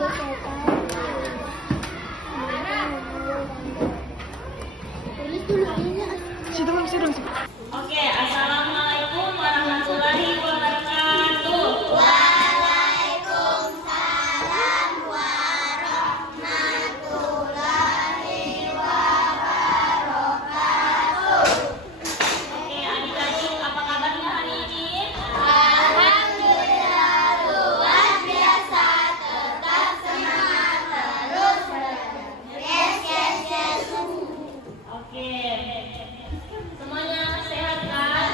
Oke, assalamualaikum warahmatullahi wabarakatuh. Waalaikumsalam warahmatullahi wabarakatuh. Oke, adik-adik, apa kabarnya hari ini? Alhamdulillah luar biasa, tetap semangat terus belajar. Yes, yes, yes. Oke. Semuanya sehat kan?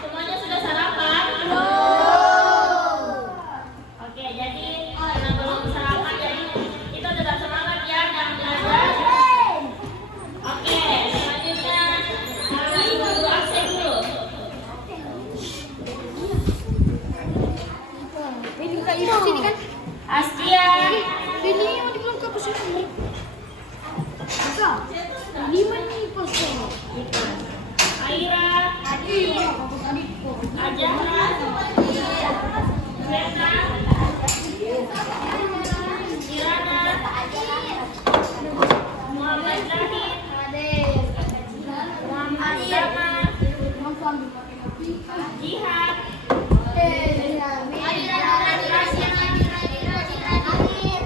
Semuanya sudah sarapan? Oke, jadi karena belum sarapan, jadi kita tetap semangat ya dalam belajar. Oke, selanjutnya ibu guru absen dulu. Sini kan? Astia, Ini yang dibilang ke sini. Lima nih kosong. Aira, Ajara, Verna, Kirana, Muhammad Zahid, Muhammad Zaman, Jihad,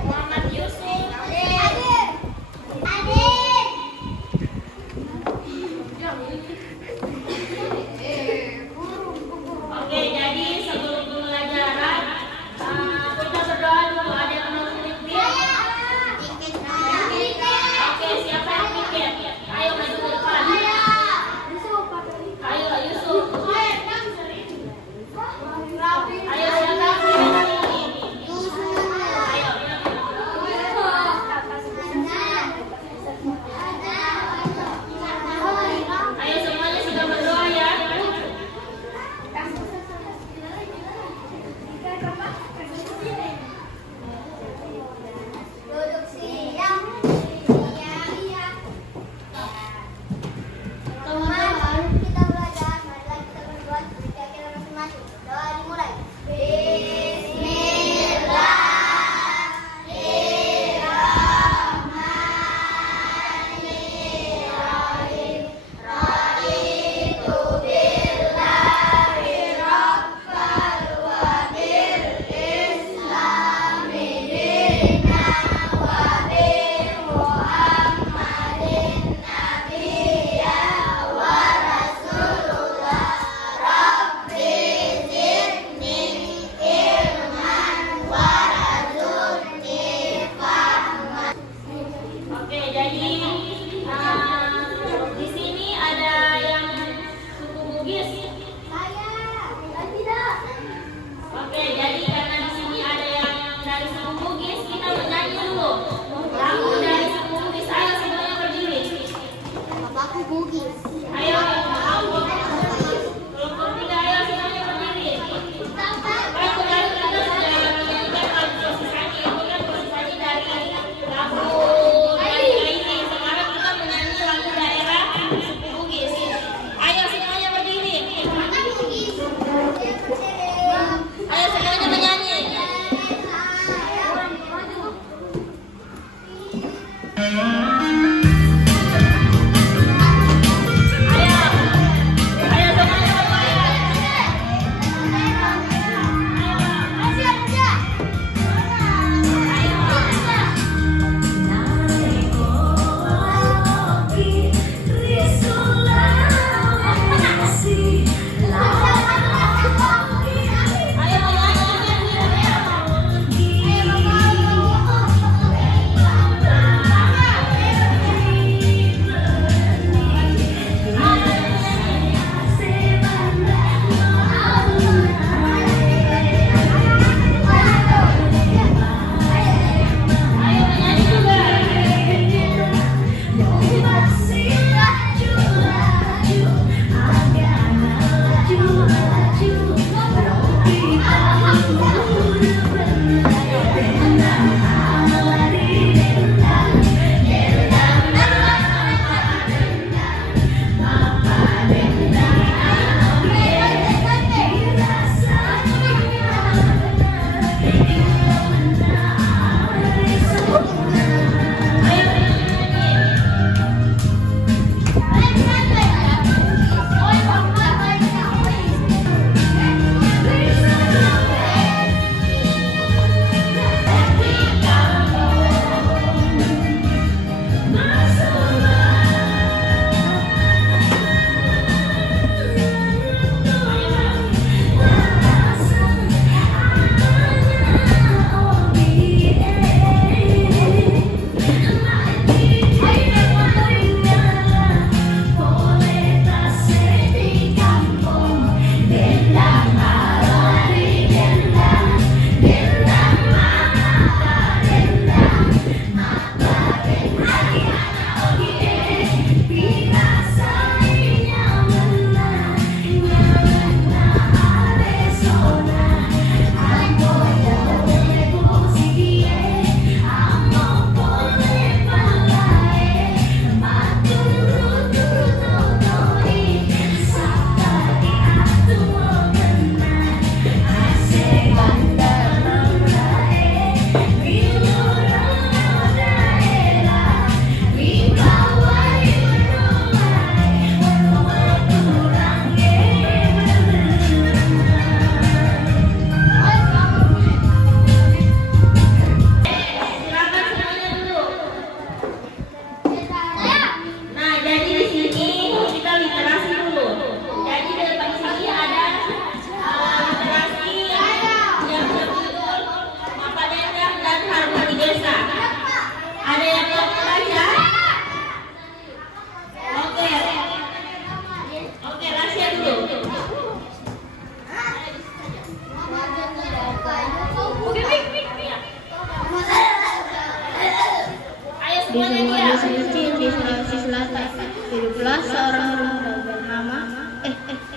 Muhammad Yusuf,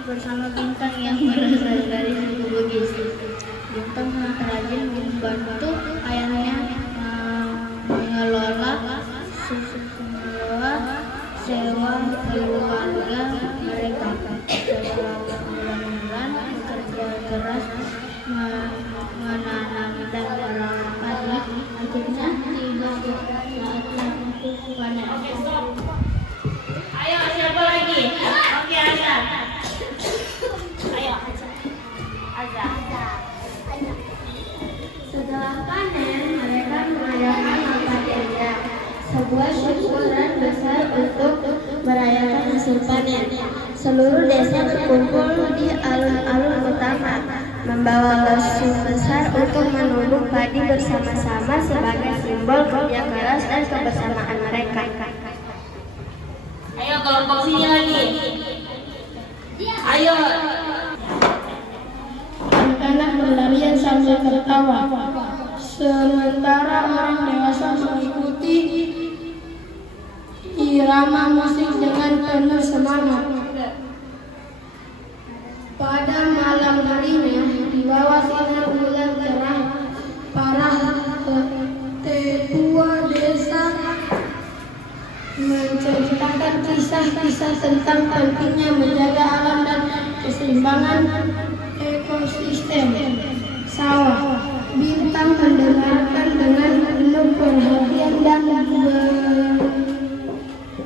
bersama bintang yang berasal dari suku Bugis. Bintang sangat rajin membantu ayahnya mengelola sewa keluarga mereka. Selama bulan-bulan bekerja keras menanam dan merawat padi, akhirnya tiba saatnya untuk panen. Oke, stop. Ayo, siapa lagi? Oke, Azan. Ayo, Azan. Setelah panen, mereka merayakan padennya, sebuah syukuran besar untuk merayakan hasil panen. Seluruh desa berkumpul di alun-alun utama, membawa losu besar untuk menunduk padi bersama-sama sebagai simbol kerja keras dan kebersamaan mereka. Ayo, kelompok sini lagi. Ayo. Anak-anak berlarian sambil tertawa, sementara orang dewasa mengikuti irama musik dengan penuh semangat. Pada malam harinya, di bawah sinar bulan cerah, para tetua desa menceritakan kisah-kisah tentang pentingnya menjaga alam dan keseimbangan ekosistem sawah. Bintang mendengarkan dengan penuh perhatian dan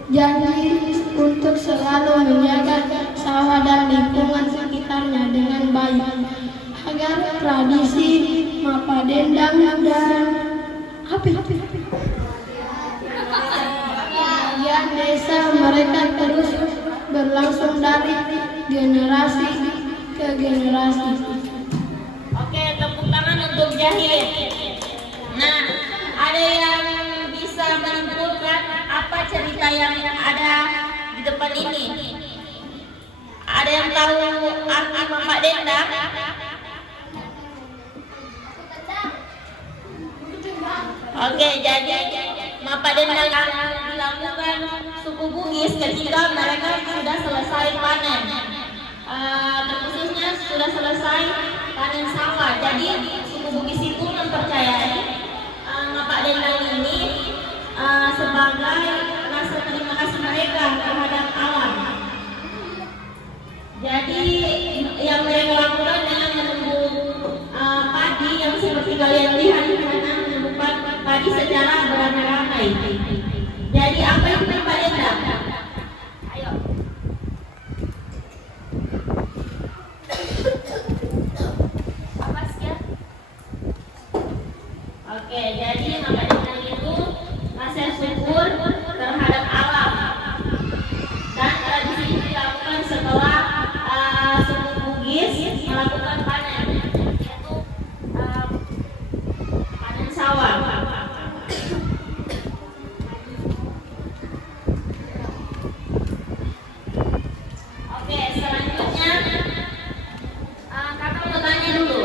berjanji untuk selalu menjaga sawah dan lingkungan sekitarnya dengan baik, agar tradisi Mapa Dendang dan bagian desa mereka terus berlangsung dari generasi ke generasi. Oke, tepuk tangan untuk Jahit. Nah, ada yang bisa menyimpulkan apa cerita yang ada di depan ini? Ada yang tahu arti Mapa Dendang? Oke, jadi Mapa Dendang dilakukan suku Bugis ketika mereka sudah selesai panen. Terkhususnya sudah selesai panen sawah. Jadi suku Bugis itu mempercayai Mapa Dendang ini sebagai rasa terima kasih mereka terhadap alam. Jadi yang mereka lakukan dengan menumbuh padi yang seperti kalian lihat di sana, menumbuh padi secara beramai-ramai. Jadi apa yang Mapa Dendang? Ayo. Apa sih? Oke, jadi Mapa Dendang itu rasa syukur terhadap alam. Dan tradisi ini dilakukan setelah suku Bugis melakukan panen, yaitu panen sawah. Oke, selanjutnya kakak mau tanya dulu.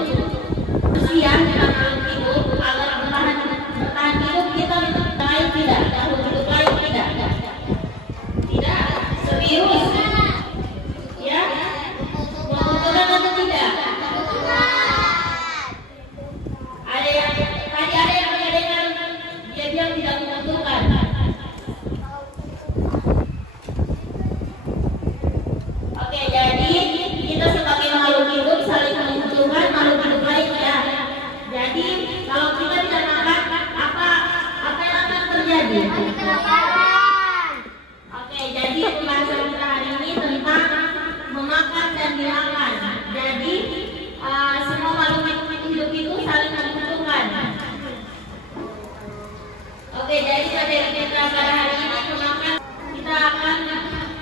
Usia dalam makhluk hidup agar bertahan hidup kita lain tidak? Makhluk hidup lain tidak? Tidak. Serius? Ya? Membutuhkan atau tidak? Ada yang tadi ada yang mendengar dia bilang tidak membutuhkan. Oke, jadi kita sebagai makhluk hidup saling membutuhkan makhluk hidup lain ya. Jadi kalau kita tidak makan, apa yang akan terjadi? Oke, jadi pembahasan kita hari ini tentang memakan dan dimakan. Jadi semua makhluk hidup itu saling membutuhkan. Oke, jadi materi kita pada hari ini memakan. Kita akan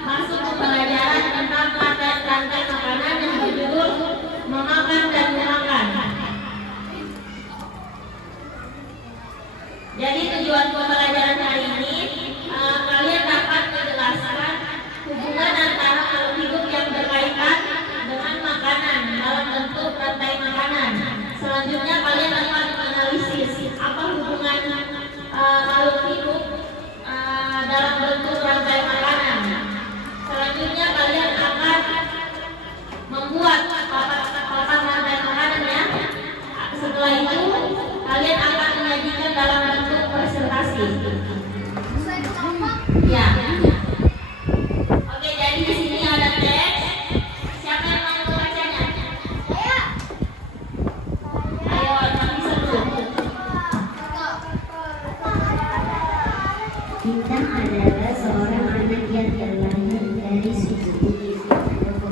masuk ke pelajaran tentang rantai makanan yang berjudul memakan dan memakan. Jadi tujuan pembelajaran hari ini kalian dapat menjelaskan hubungan antara makhluk hidup yang berkaitan dengan makanan dalam bentuk rantai makanan. Selanjutnya kalian dapat menganalisis apa hubungan makhluk hidup dalam bentuk rantai makanan. Selanjutnya kalian akan Bintang adalah seorang anak yang terlahir dari suku Bugis,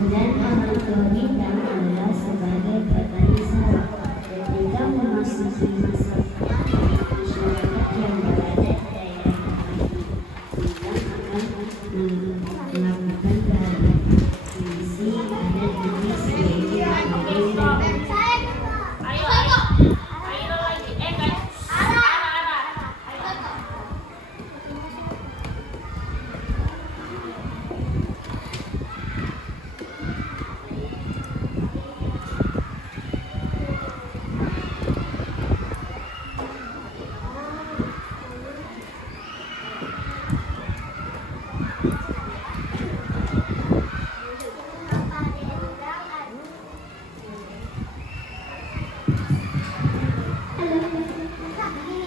dan orang tua Bintang adalah sebagai petani sawah. Ketika memasuki masa masyarakat yang berada di daerah Bintang akan melakukan tradisi adat Bugis yaitu mengawin.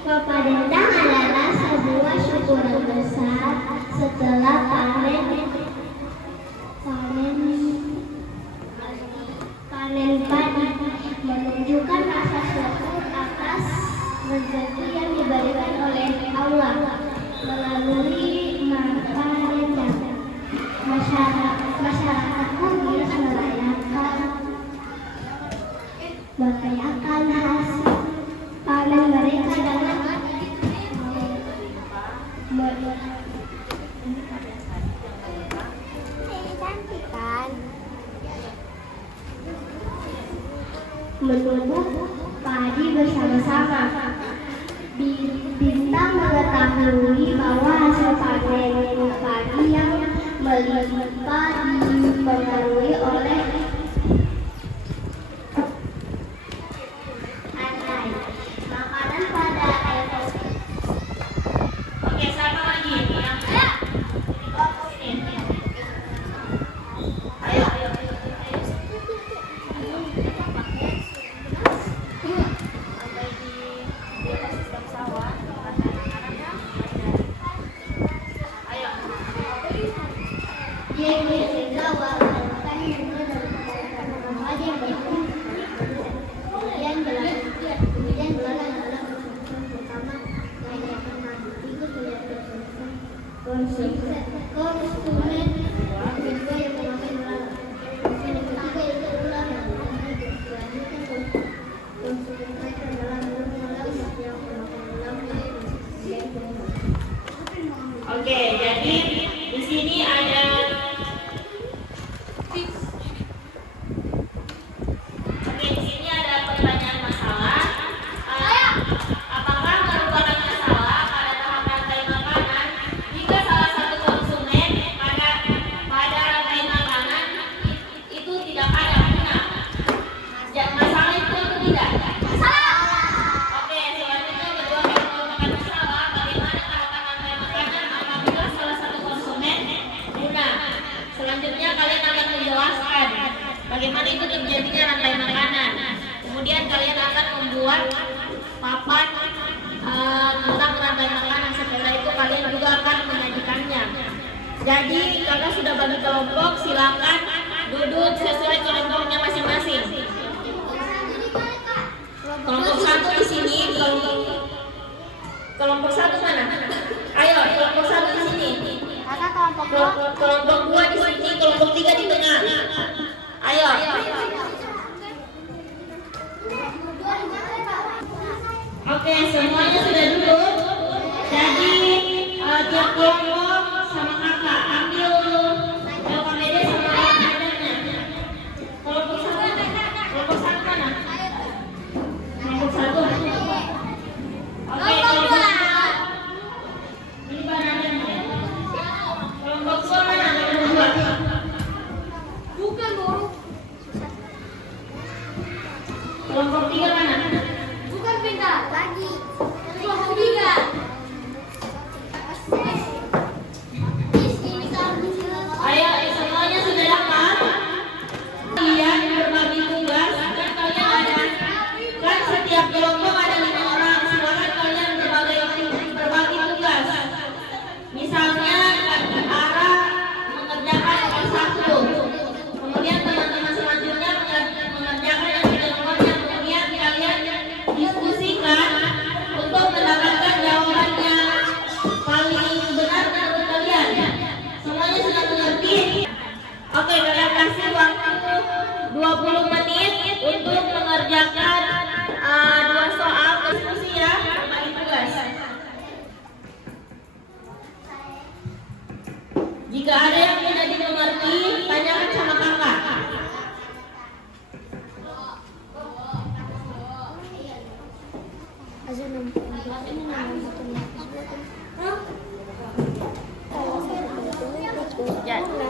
Papadendang adalah sebuah syukuran besar setelah panen padi, menunjukkan rasa syukur atas rezeki yang diberikan oleh Allah. Melalui papadendang, masyarakat Bugis merayakan hasil panen mereka dengan menumbuk padi bersama-sama. Bintang mengetahui bahwa hasil panen padi yang melimpah dipengaruhi oleh makanan pada Oke, sama lagi. Ayo. Oke, jadi di sini ada pertanyaan masalah. Apakah merupakan masalah pada tahap rantai makanan jika salah satu konsumen pada rantai makanan itu tidak ada guna? Masalah itu tidak? Oke, selanjutnya kedua merupakan masalah. Bagaimana tahapan rantai makanan apabila salah satu konsumen guna? Selanjutnya kalian akan menjelaskan bagaimana itu terjadinya rantai makanan. Kemudian kalian akan membuat papan tentang rantai makanan. Setelah itu kalian juga akan menyajikannya. Jadi kakak sudah bagi kelompok, silakan duduk sesuai kelompoknya masing-masing. Kelompok satu di sini, kelompok satu mana? Ayo, kelompok satu di sini. Kelompok dua di sini, kelompok tiga di tengah. Ayo. Oke, semuanya sudah duduk. Jadi tiap kelompok sama kakak ambil KPD sama kadernya. Kelompok satu mana? Kelompok satu. Oke, kelompok dua. Ini banannya. Kelompok dua mana? Kelompok dua. Bukan guru. Kelompok tiga mana? Bukan pintar. Lagi. Kelompok tiga. Ayo, semuanya sudah dapat. Kalian berbagi tugas dan kalian ada kan setiap kelompok ada 5 orang. Silakan kalian berbagi tugas. Misalnya Ara mengerjakan nomor 1. Kemudian teman-teman selanjutnya mengerjakan yang di nomornya. Kemudian kalian diskusikan untuk mendapatkan jawaban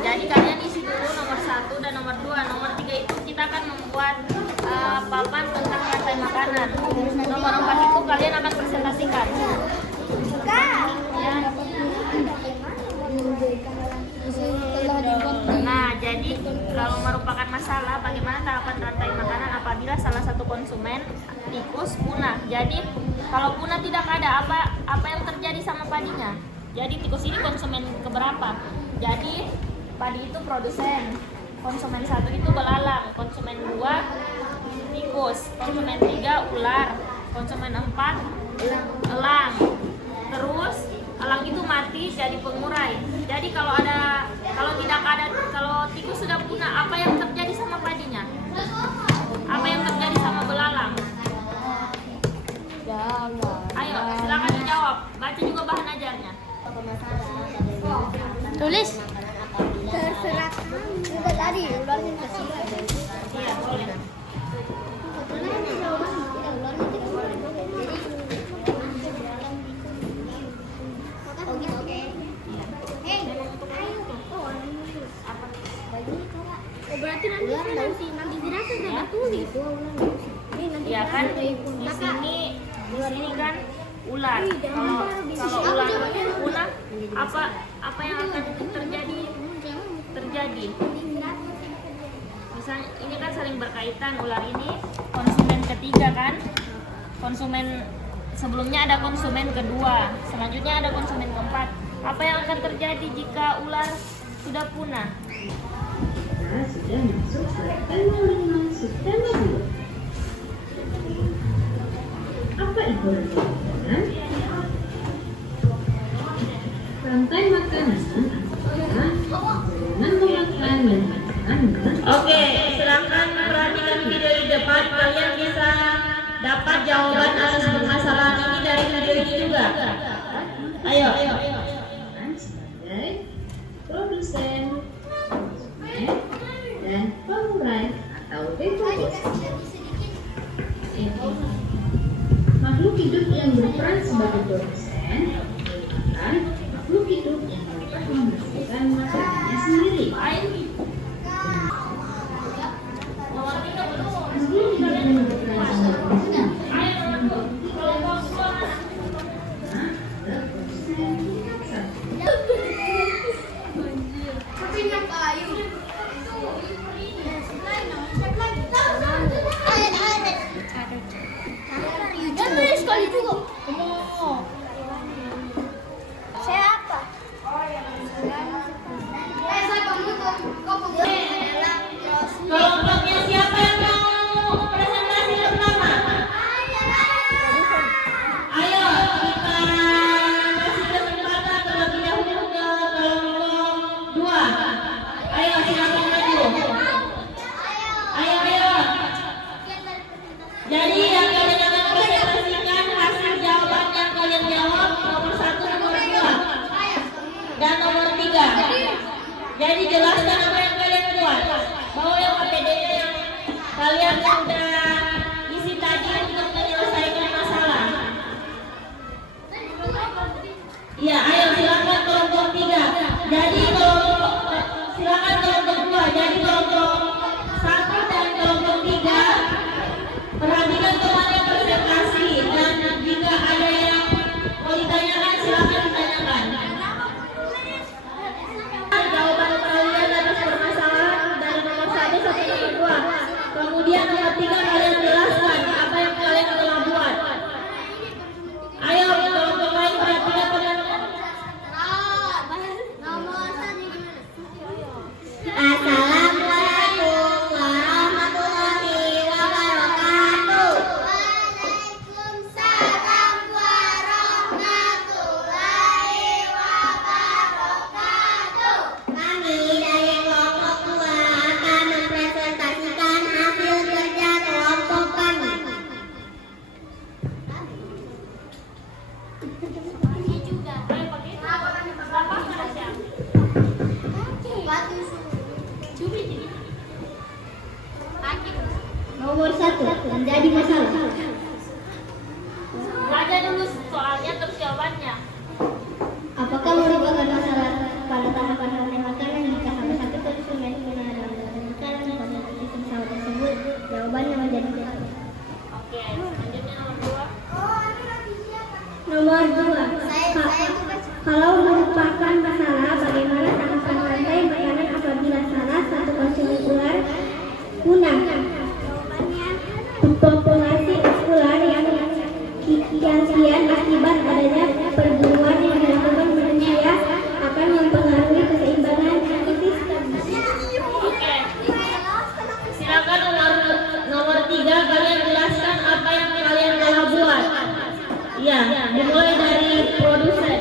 Jadi kalian isi dulu nomor 1 dan nomor 2. Nomor 3 itu kita akan membuat papan tentang rantai makanan. Nomor 4 itu kalian akan presentasikan. Nah, jadi kalau merupakan masalah bagaimana tahapan rantai makanan apabila salah satu konsumen tikus punah. Jadi kalau punah tidak ada apa yang terjadi sama padinya. Jadi tikus ini konsumen keberapa? Jadi padi itu produsen, konsumen 1 itu belalang, konsumen 2 tikus, konsumen 3 ular, konsumen 4 elang. Terus elang itu mati jadi pengurai. Jadi kalau tikus sudah punah, apa yang terjadi sama padinya? Apa yang terjadi sama belalang? Ayo, silakan dijawab. Baca juga bahan ajarnya. Tulis. Terserah. Udah tadi, ularnya kasih. Iya, boleh. Berarti nanti dirasa saya tulis. Ya kan di sini kan ular. Kalau ular punah, apa yang akan terjadi? Misalnya ini kan saling berkaitan. Ular ini konsumen ketiga kan? Konsumen sebelumnya ada konsumen kedua, selanjutnya ada konsumen keempat. Apa yang akan terjadi jika ular sudah punah? Kita sudah masuk ke tema 5 subtema 2. Apa itu rantai makanan? Rantai makanan adalah jaringan pemakan dan makanan. Oke, silakan perhatikan video di depan. Kalian bisa dapat jawaban atas permasalahan ini dari video ini juga. Ayo. Sebagai produsen, konsumen, dan pengurai atau dekorator. Makhluk hidup yang berperan sebagai produsen merupakan makhluk hidup yang dapat menghasilkan makanannya sendiri. Makhluk hidup yang berperan sebagai produsen Kelompoknya siapa yang mau presentasi pertama? Ayo kita kasih kesempatan terlebih dahulu ke kelompok 2. Ayo silakan maju. Ayo. Jadi yang kalian akan presentasikan hasil jawaban yang kalian jawab nomor 1, nomor 2, dan nomor 3. Jadi jelaskan apa yang kalian buat. Bawa yang APD-nya yang kalian sudah isi tadi untuk menyelesaikan masalah. Iya, ayo silakan kelompok 3. Jadi silakan kelompok 2. Jadi kelompok 1 dan kelompok 3 perhatikan kemarin presentasi, dan jika ada yang mau ditanyakan silakan ditanyakan. Jawaban kalian atas permasalahan dari nomor 1 sampai nomor 2. Kemudian nomor 3 kalian jelaskan apa yang kalian telah buat. Ayo kelompok lain perhatikan teman-teman. Assalamualaikum warahmatullahi wabarakatuh. Waalaikumsalam warahmatullahi wabarakatuh. Kami dari kelompok 2 akan mempresentasikan hasil kerja kelompok kami. Ini juga. Nomor 1, menjadi masalah. aja dulu soalnya terus jawabannya. Apakah merupakan masalah pada tahapan rantai makanan jika salah satu konsumen benar dalam rantai makanan pada sistem sawah tersebut? Jawabannya menjadi benar. Oke, selanjutnya nomor 2. Nomor 2. Kalau merupakan masalah, bagaimana tahapan rantai makanan apabila salah satu konsumen ular punah? Populasi ular yang kian akibat adanya perburuan yang dilakukan manusia akan mempengaruhi keseimbangan ekosistem. Oke. Silakan nomor 3, kalian jelaskan apa yang kalian telah buat. Iya, dimulai dari produsen.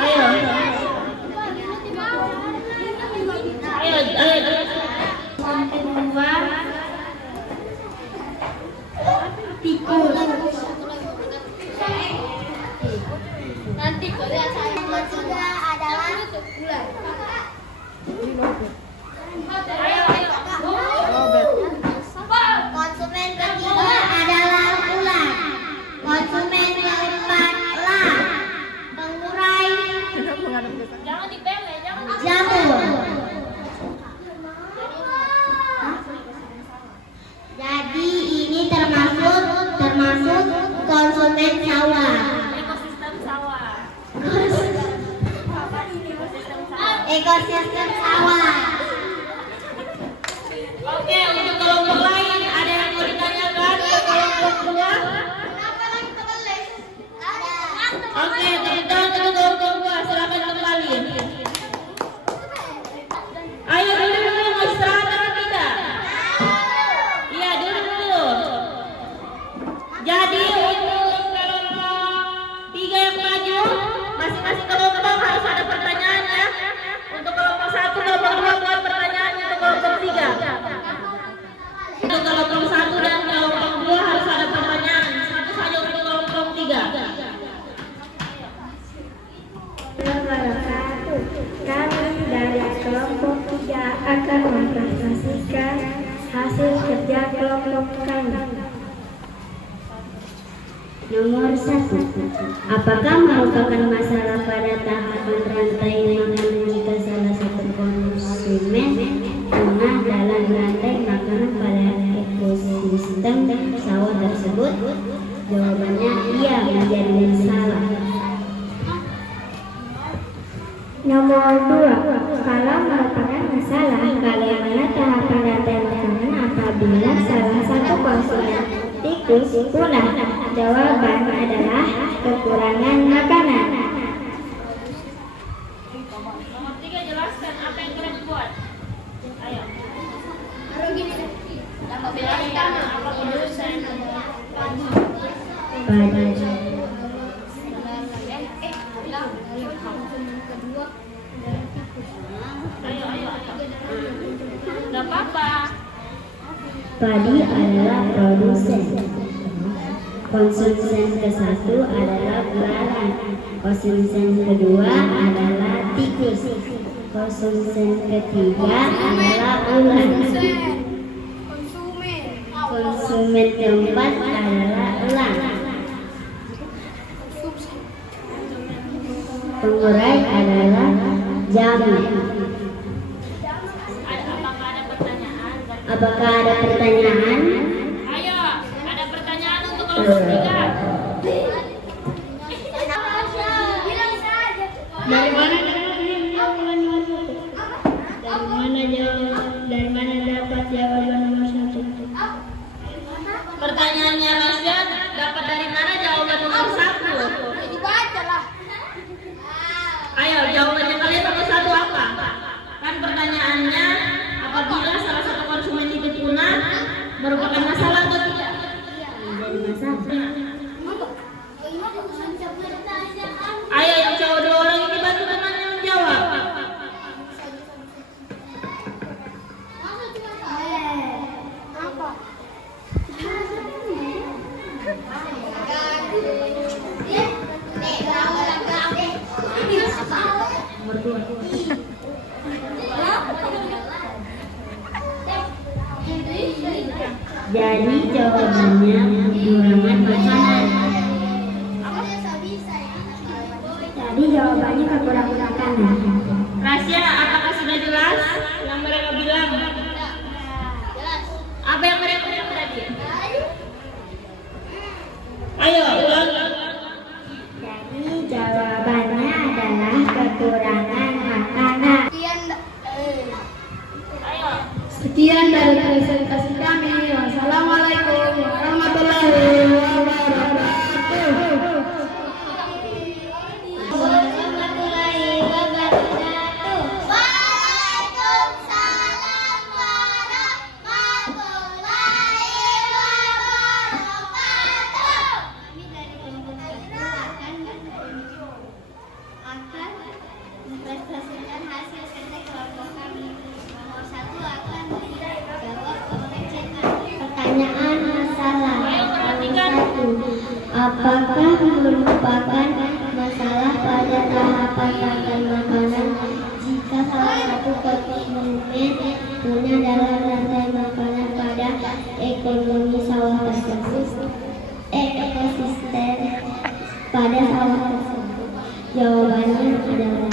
Ayo. Tikus. Nanti kalian saya ketiga adalah ular. Konsumen ketiga adalah ular. Konsumen keempat lah pengurai Jangan dipele, jangan jamur. Jadi ini termasuk konsumen sawah. ekosistem sawah. Ekosistem sawah. Oke, untuk kelompok lain ada yang mau ditanyakan ke kelompok 2? Oke, tunggu kelompok 2, silakan kembali. Ayo dulu mau istirahat atau tidak? Iya, dulu. Jadi untuk kelompok 3 yang maju, masing-masing kelompok harus ada pertanyaan ya. Untuk kelompok 1, kelompok 2 buat pertanyaan untuk kelompok 3. Untuk kelompok 1 dan kelompok 2 harus ada pertanyaan. Satu saja untuk kelompok 3. Kami dari kelompok 3 akan mempresentasikan hasil kerja kelompok kami. Nomor 1. Apakah merupakan masalah pada tahapan rantai makanan jika salah satu konsumen punah dalam rantai makanan pada ekosistem sawah tersebut? Jawabannya iya, menjadi masalah. Nomor 2. Kalau merupakan masalah, bagaimana tahapan rantai makanan apabila salah satu konsumen tikus punah? Jawaban adalah kekurangan makanan. Nomor 3, jelaskan apa yang kalian buat. Ayo. Jelaskan apa produsen. Pada Ayo. Gak apa-apa. padi adalah produsen. Konsumen ke-1 adalah belalang. Konsumen kedua adalah tikus. Konsumen ketiga adalah ular. Konsumen keempat adalah elang. Pengurai adalah jamur. Apakah ada pertanyaan? Apakah ada pertanyaan? Ayo, ada pertanyaan untuk kelompok 3. Dari mana dapat jawaban nomor 1? Pertanyaannya Rasya, dapat dari mana jawaban nomor 1? Ayo, jawabannya kalian nomor 1 apa? Kan pertanyaannya, apabila salah satu konsumen itu punah, merupakan masalah atau tidak? Menjadi masalah. Ayo, yang cowok 2 orang ini bantu temannya menjawab. Nomor 2. Jadi jawabannya kekurangan makanan. Jadi jawabannya kekurangan makanan. Rahasia, apakah sudah jelas yang mereka bilang? Apa yang mereka bilang tadi? Ayo, ulang. Jadi jawabannya adalah kekurangan makanan. Ayo. Sekian dari presentasi kami. Wassalamualaikum warahmatullahi wabarakatuh. Warahmatullahi wabarakatuh. Waalaikumsalam warahmatullahi wabarakatuh. Kami dari kelompok 1 akan mempresentasikan hasil kerja kelompok kami. Kelompok 1 akan menjawab pengecekan. Pertanyaan masalah. Apakah merupakan masalah pada tahapan rantai makanan jika salah satu komponen punya dalam rantai makanan pada ekonomi sawah tersebut, ekosistem pada sawah tersebut? Jawabannya adalah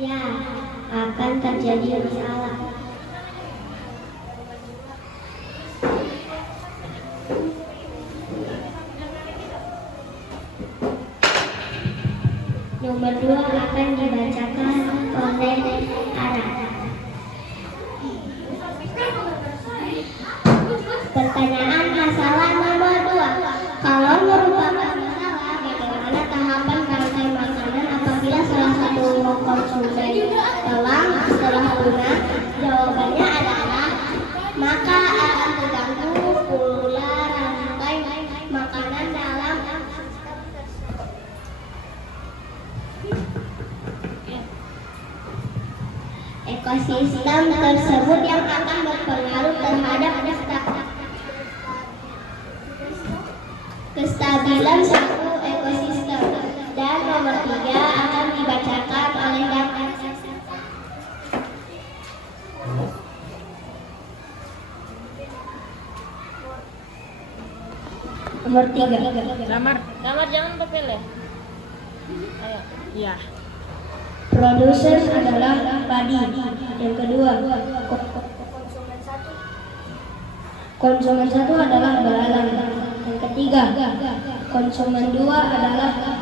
ya, akan terjadi masalah. Nomor 2 akan dibacakan oleh Ara. Pertanyaan masalah nomor 2. Kalau merupakan masalah, bagaimana tahapan rantai makanan apabila salah satu konsumen telang setelah punah? Jawabannya adalah maka akan terganggu pula rantai makanan dalam ekosistem tersebut yang akan berpengaruh terhadap kestabilan suatu ekosistem. Dan nomor 3 akan dibacakan oleh Damar. Nomor 3. Damar jangan berpele. Ayo. Iya. Produsen adalah padi. Yang kedua, konsumen 1 adalah belalang. Yang ketiga, konsumen 2 adalah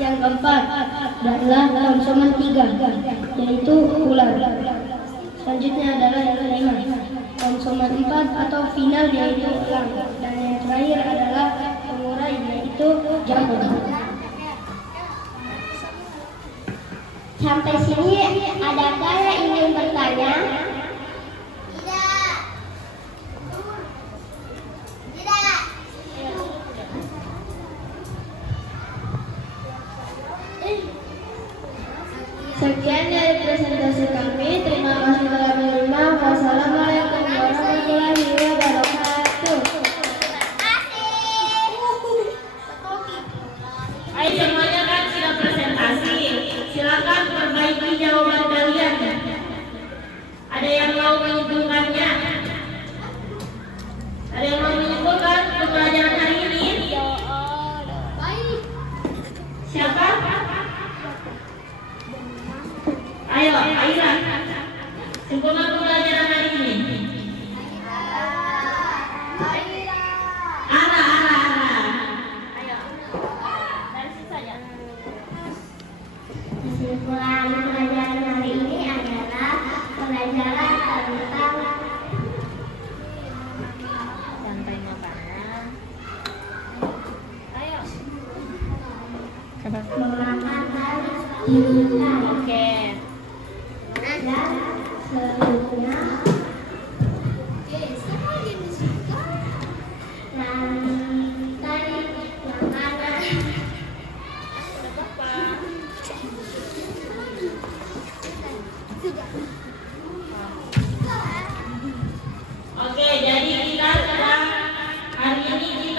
yang keempat adalah konsumen 3, yaitu ular. Selanjutnya adalah yang kelima, konsumen 4 atau final, yaitu elang. Dan yang terakhir adalah pengurai, yaitu jamur. Sampai sini adakah yang ingin bertanya? Tidak. Sekian dari presentasi kami. Terima kasih telah menyimak. Wassalamualaikum warahmatullahi wabarakatuh. Ayo semuanya kan sudah presentasi. Silakan perbaiki jawaban kalian. Ada yang mau menyimpulkannya? Ada yang mau menyimpulkan pembelajaran hari ini? Siapa? Ayo, Aira. Simpulkan pembelajaran hari ini. Ara. Ayo. Dari situ saja. Kesimpulan pelajaran hari ini adalah pelajaran tentang Rantai makanan. Ayo. memakan harus dimakan. Oke. Dan selanjutnya rantai makanan. Oke, jadi kita sekarang hari ini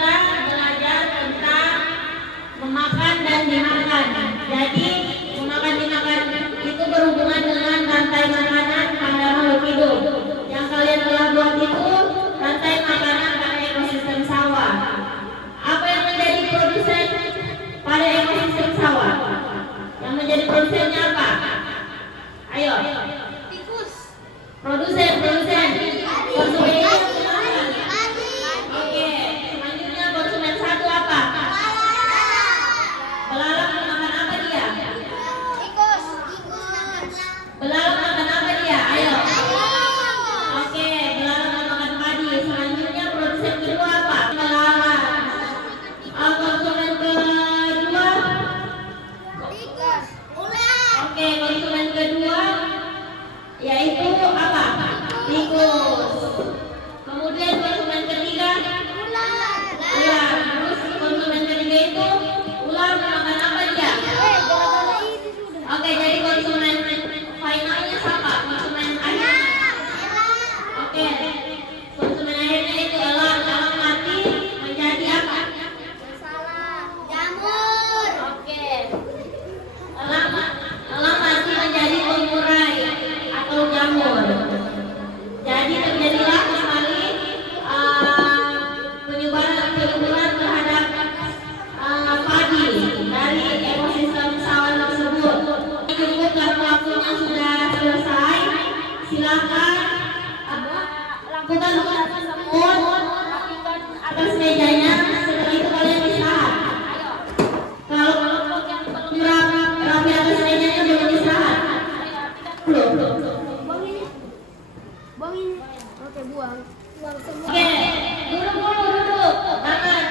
Lakukan semut atas mejanya. Setelah itu kalian istirahat. Kalau rapi atas mejanya jangan istirahat. Buang ini. Oke, buang. Buang semua. Oke, duduk. Tangan.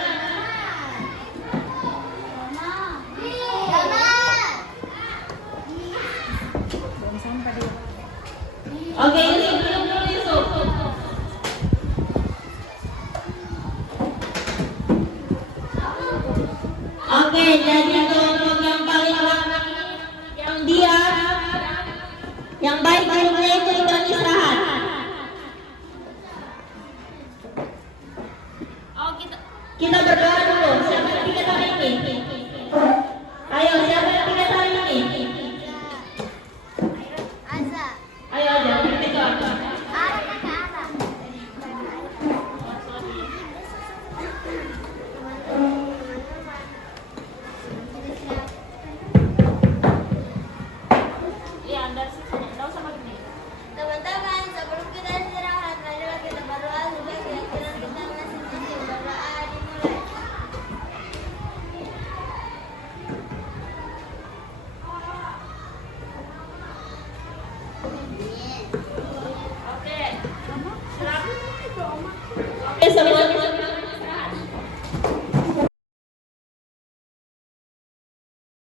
Oke, Yusuf, duduk dulu Yusuf. Oke, jadi kelompok yang paling lama yang diam, yang baik gurunya itu istirahat. Kita berdoa dulu. Siapa yang 3 hari ini? Ayo, siapa yang 3 hari ini? Asa. Ayo aja, kita doa. Teman-teman, sebelum kita istirahat, marilah kita berdoa supaya keyakinan kita masih tinggi. Berdoa dimulai. Oke, sebelum